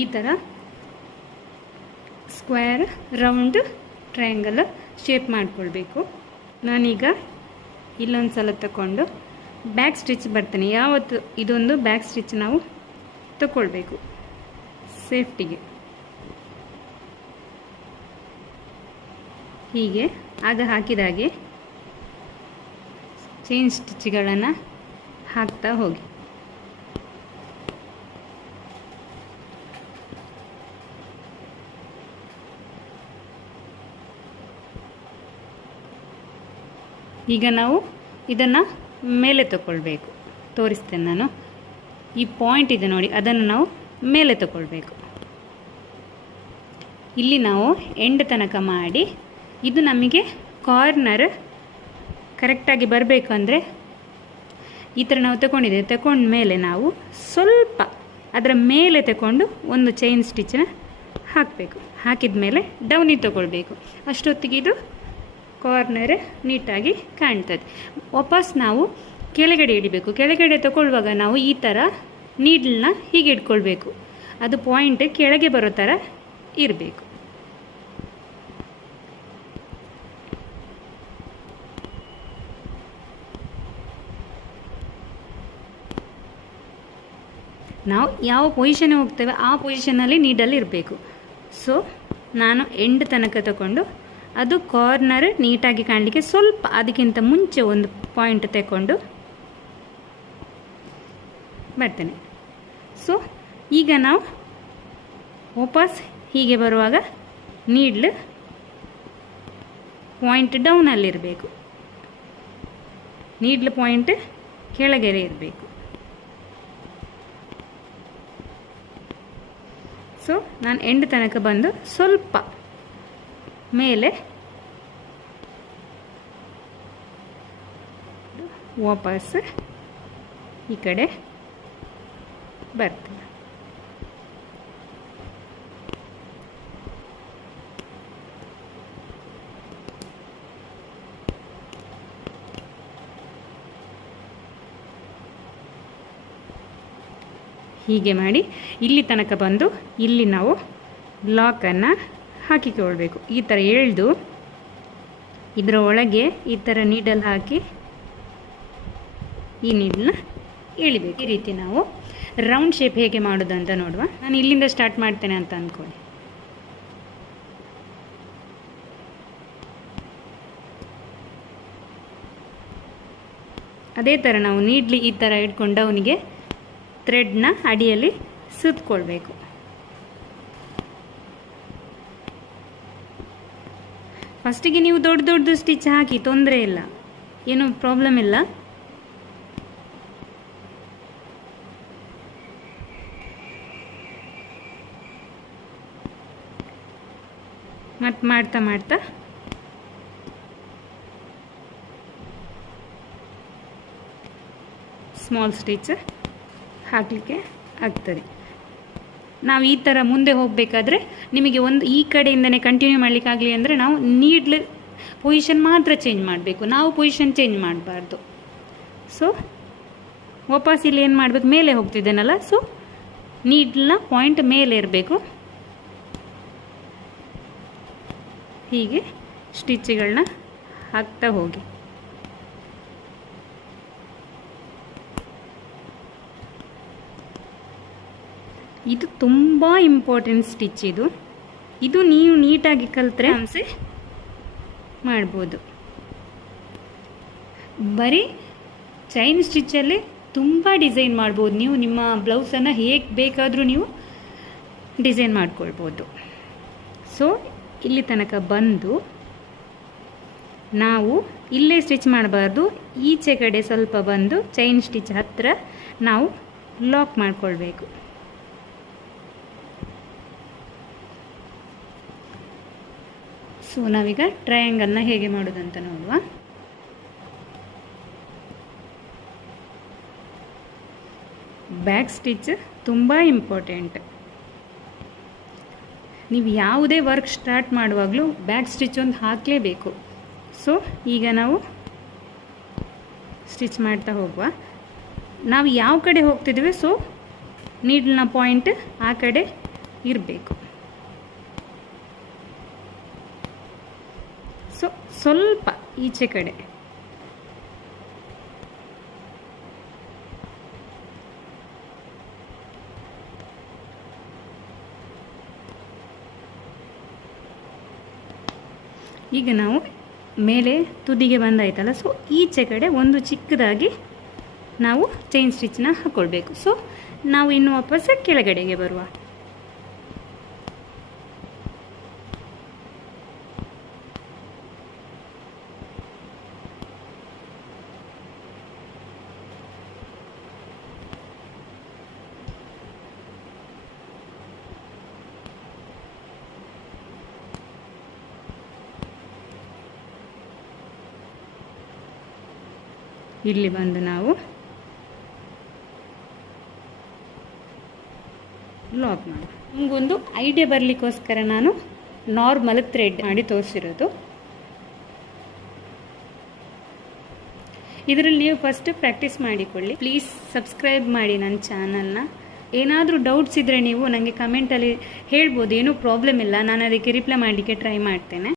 ಈ ಥರ square, round, triangle shape ಮಾಡಿಕೊಳ್ಬೇಕು. ನಾನೀಗ ಇಲ್ಲೊಂದು ಸಲ ತಗೊಂಡು ಬ್ಯಾಕ್ ಸ್ಟಿಚ್ ಬರ್ತೀನಿ. ಯಾವತ್ತು ಇದೊಂದು ಬ್ಯಾಕ್ ಸ್ಟಿಚ್ ನಾವು ತಗೊಳ್ಬೇಕು ಸೇಫ್ಟಿಗೆ. ಹೀಗೆ ಆಗ ಹಾಕಿದಾಗೆ ಚೈನ್ ಸ್ಟಿಚ್ಗಳನ್ನು ಹಾಕ್ತಾ ಹೋಗಿ. ಈಗ ನಾವು ಇದನ್ನು ಮೇಲೆ ತಗೊಳ್ಬೇಕು. ತೋರಿಸ್ತೇನೆ ನಾನು. ಈ ಪಾಯಿಂಟ್ ಇದೆ ನೋಡಿ, ಅದನ್ನು ನಾವು ಮೇಲೆ ತಗೊಳ್ಬೇಕು. ಇಲ್ಲಿ ನಾವು ಎಂಡ್ ತನಕ ಮಾಡಿ, ಇದು ನಮಗೆ ಕಾರ್ನರ್ ಕರೆಕ್ಟಾಗಿ ಬರಬೇಕು ಅಂದರೆ ಈ ಥರ ನಾವು ತಗೊಂಡಿದ್ದೇವೆ. ತಗೊಂಡ ಮೇಲೆ ನಾವು ಸ್ವಲ್ಪ ಅದರ ಮೇಲೆ ತಗೊಂಡು ಒಂದು ಚೈನ್ ಸ್ಟಿಚ್ಚನ್ನ ಹಾಕಬೇಕು. ಹಾಕಿದ ಮೇಲೆ ಡೌನಿಗೆ ತಗೊಳ್ಬೇಕು. ಅಷ್ಟೊತ್ತಿಗೆ ಇದು ಕಾರ್ನರ್ ನೀಟಾಗಿ ಕಾಣ್ತದೆ. ವಾಪಸ್ ನಾವು ಕೆಳಗಡೆ ಇಡಬೇಕು. ಕೆಳಗಡೆ ತಗೊಳ್ಳುವಾಗ ನಾವು ಈ ಥರ ನೀಡಲ್ನ ಹೀಗೆ ಇಟ್ಕೊಳ್ಬೇಕು. ಅದು ಪಾಯಿಂಟ್ ಕೆಳಗೆ ಬರೋ ಥರ ಇರಬೇಕು. ನಾವು ಯಾವ ಪೊಸಿಷನ್ಗೆ ಹೋಗ್ತೇವೆ ಆ ಪೊಸಿಷನಲ್ಲಿ ನೀಡಲ್ಲಿ ಇರಬೇಕು. ಸೊ ನಾನು ಎಂಡ್ ತನಕ ತಗೊಂಡು ಅದು ಕಾರ್ನರ್ ನೀಟಾಗಿ ಕಾಣಲಿಕ್ಕೆ ಸ್ವಲ್ಪ ಅದಕ್ಕಿಂತ ಮುಂಚೆ ಒಂದು ಪಾಯಿಂಟ್ ತಗೊಂಡು ಬರ್ತೇನೆ. ಸೊ ಈಗ ನಾವು ವಾಪಸ್ ಹೀಗೆ ಬರುವಾಗ ನೀಡ್ಲ್ ಪಾಯಿಂಟ್ ಡೌನಲ್ಲಿರಬೇಕು. ನೀಡ್ಲ್ ಪಾಯಿಂಟ್ ಕೆಳಗೆ ಇರಬೇಕು. ಸೊ ನಾನು ಎಂಡ್ ತನಕ ಬಂದು ಸ್ವಲ್ಪ ಮೇಲೆ ವಾಪಸ್ ಈ ಕಡೆ ಬರ್ತೇನೆ. ಹೀಗೆ ಮಾಡಿ ಇಲ್ಲಿ ತನಕ ಬಂದು ಇಲ್ಲಿ ನಾವು ಲಾಕನ್ನು ಹಾಕಿಕೊಳ್ಬೇಕು. ಈ ಥರ ಎಳೆದು ಇದರ ಒಳಗೆ ಈ ಥರ ನೀಡಲ್ ಹಾಕಿ ಈ ನೀಡಲ್ನ ಎಳಿಬೇಕು. ಈ ರೀತಿ ನಾವು ರೌಂಡ್ ಶೇಪ್ ಹೇಗೆ ಮಾಡೋದು ಅಂತ ನೋಡುವ. ನಾನು ಇಲ್ಲಿಂದ ಸ್ಟಾರ್ಟ್ ಮಾಡ್ತೇನೆ ಅಂತ ಅಂದ್ಕೊಳ್ಳಿ. ಅದೇ ಥರ ನಾವು ನೀಡ್ಲಿ ಈ ಥರ ಇಟ್ಕೊಂಡು ಅವನಿಗೆ ಥ್ರೆಡ್ನ ಅಡಿಯಲ್ಲಿ ಸುತ್ತಕೊಳ್ಬೇಕು. ಫಸ್ಟಿಗೆ ನೀವು ದೊಡ್ಡ ದೊಡ್ಡ ಸ್ಟಿಚ್ ಹಾಕಿ, ತೊಂದರೆ ಇಲ್ಲ, ಏನೂ ಪ್ರಾಬ್ಲಮ್ ಇಲ್ಲ. ಮತ್ತು ಮಾಡ್ತಾ ಮಾಡ್ತಾ ಸ್ಮಾಲ್ ಸ್ಟಿಚ್ ಹಾಕಲಿಕ್ಕೆ ಆಗ್ತದೆ. ನಾವು ಈ ಥರ ಮುಂದೆ ಹೋಗಬೇಕಾದ್ರೆ ನಿಮಗೆ ಒಂದು ಈ ಕಡೆಯಿಂದನೇ ಕಂಟಿನ್ಯೂ ಮಾಡಲಿಕ್ಕಾಗಲಿ ಅಂದರೆ ನಾವು ನೀಡ್ಲ್ ಪೊಸಿಷನ್ ಮಾತ್ರ ಚೇಂಜ್ ಮಾಡಬೇಕು. ನಾವು ಪೊಸಿಷನ್ ಚೇಂಜ್ ಮಾಡಬಾರ್ದು. ಸೊ ವಾಪಸ್ ಇಲ್ಲಿ ಏನು ಮಾಡಬೇಕು, ಮೇಲೆ ಹೋಗ್ತಿದ್ದೇನಲ್ಲ, ಸೊ ನೀಡ್ಲ್ನ ಪಾಯಿಂಟ್ ಮೇಲೆ ಇರಬೇಕು. ಹೀಗೆ ಸ್ಟಿಚ್ಗಳನ್ನ ಹಾಕ್ತಾ ಹೋಗಿ. ಇದು ತುಂಬ ಇಂಪಾರ್ಟೆಂಟ್ ಸ್ಟಿಚ್. ಇದು ನೀವು ನೀಟಾಗಿ ಕಲಿತ್ರೆ ಆರಾಮ್ಸೆ ಮಾಡ್ಬೋದು. ಬರೀ ಚೈನ್ ಸ್ಟಿಚ್ಚಲ್ಲಿ ತುಂಬ ಡಿಸೈನ್ ಮಾಡ್ಬೋದು. ನೀವು ನಿಮ್ಮ ಬ್ಲೌಸನ್ನು ಹೇಗೆ ಬೇಕಾದರೂ ನೀವು ಡಿಸೈನ್ ಮಾಡ್ಕೊಳ್ಬೋದು. ಸೊ ಇಲ್ಲಿ ತನಕ ಬಂದು ನಾವು ಇಲ್ಲೇ ಸ್ಟಿಚ್ ಮಾಡಬಾರ್ದು. ಈಚೆ ಕಡೆ ಸ್ವಲ್ಪ ಬಂದು ಚೈನ್ ಸ್ಟಿಚ್ ಹತ್ತಿರ ನಾವು ಲಾಕ್ ಮಾಡಿಕೊಳ್ಬೇಕು. ಸೊ ನಾವೀಗ ಟ್ರಯಾಂಗಲ್ನ ಹೇಗೆ ಮಾಡೋದಂತ ನೋಡುವ. ಬ್ಯಾಕ್ ಸ್ಟಿಚ್ ತುಂಬ ಇಂಪಾರ್ಟೆಂಟ್. ನೀವು ಯಾವುದೇ ವರ್ಕ್ ಸ್ಟಾರ್ಟ್ ಮಾಡುವಾಗಲೂ ಬ್ಯಾಕ್ ಸ್ಟಿಚ್ ಒಂದು ಹಾಕಲೇಬೇಕು. ಸೊ ಈಗ ನಾವು ಸ್ಟಿಚ್ ಮಾಡ್ತಾ ಹೋಗುವ. ನಾವು ಯಾವ ಕಡೆ ಹೋಗ್ತಿದ್ದೀವಿ, ಸೊ ನೀಡ್ಲ್ನ ಪಾಯಿಂಟ್ ಆ ಕಡೆ ಇರಬೇಕು. ಸೊ ಸ್ವಲ್ಪ ಈಚೆ ಕಡೆ ಈಗ ನಾವು ಮೇಲೆ ತುದಿಗೆ ಬಂದಾಯ್ತಲ್ಲ, ಸೊ ಈಚೆ ಕಡೆ ಒಂದು ಚಿಕ್ಕದಾಗಿ ನಾವು ಚೈನ್ ಸ್ಟಿಚ್ನ ಹಾಕ್ಕೊಳ್ಬೇಕು. ಸೊ ನಾವು ಇನ್ನು ವಾಪಸ್ ಕೆಳಗಡೆಗೆ ಬರುವ. ಇಲ್ಲಿ ಬಂದು ನಾವು ಲಾಕ್ ಮಾಡಿ. ನಿಮಗೊಂದು ಐಡಿಯಾ ಬರಲಿಕ್ಕೋಸ್ಕರ ನಾನು ನಾರ್ಮಲ್ ಥ್ರೆಡ್ ಮಾಡಿ ತೋರಿಸಿರೋದು. ಇದರಲ್ಲಿ ನೀವು ಫಸ್ಟ್ ಪ್ರಾಕ್ಟೀಸ್ ಮಾಡಿಕೊಳ್ಳಿ. ಪ್ಲೀಸ್ ಸಬ್ಸ್ಕ್ರೈಬ್ ಮಾಡಿ ನನ್ನ ಚಾನಲ್ನ. ಏನಾದರೂ ಡೌಟ್ಸ್ ಇದ್ದರೆ ನೀವು ನನಗೆ ಕಮೆಂಟಲ್ಲಿ ಹೇಳ್ಬೋದು, ಏನೂ ಪ್ರಾಬ್ಲಮ್ ಇಲ್ಲ, ನಾನು ಅದಕ್ಕೆ ರಿಪ್ಲೈ ಮಾಡಲಿಕ್ಕೆ ಟ್ರೈ ಮಾಡ್ತೇನೆ.